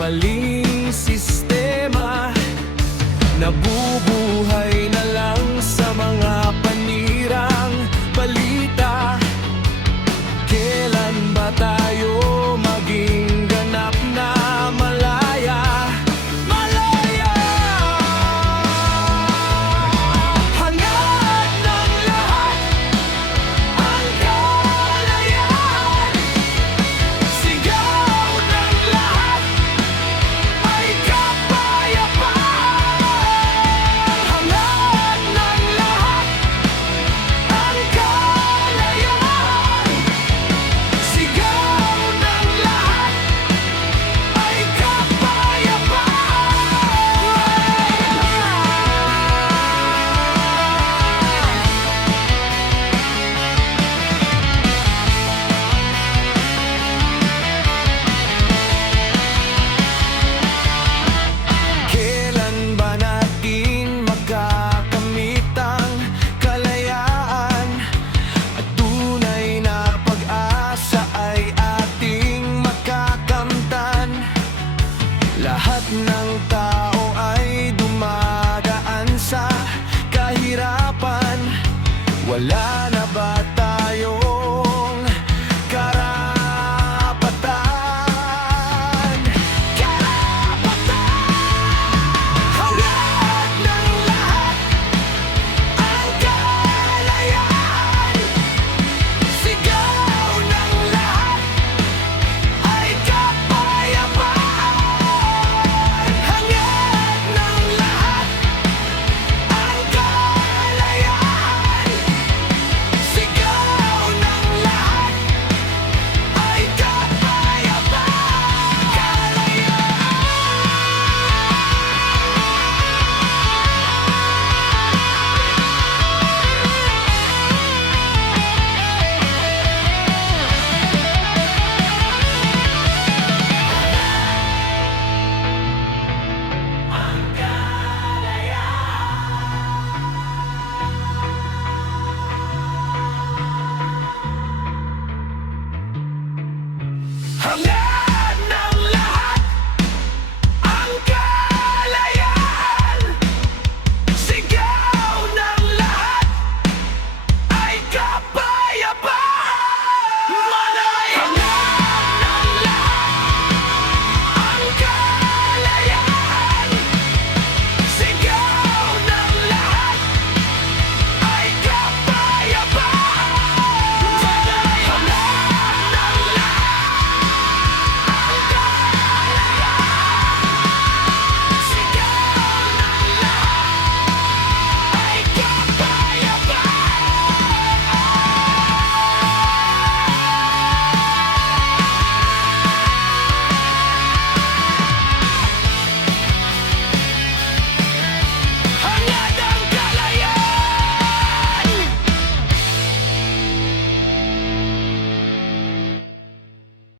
maling sistema, nabubuhay na lang sa mga panirang balita. Kailan ba tayo maging ganap na malaya? Malaya! Hangad ng lahat ang kalayaan, sigaw ng lahat ay kapayapaan. Hangad ng lahat ang kalayaan, sigaw ng lahat ay kapayapaan. Kailan ba natin makakamit ang kalayaan? At tunay na pag-asa ay ating makakamtan. Lahat ng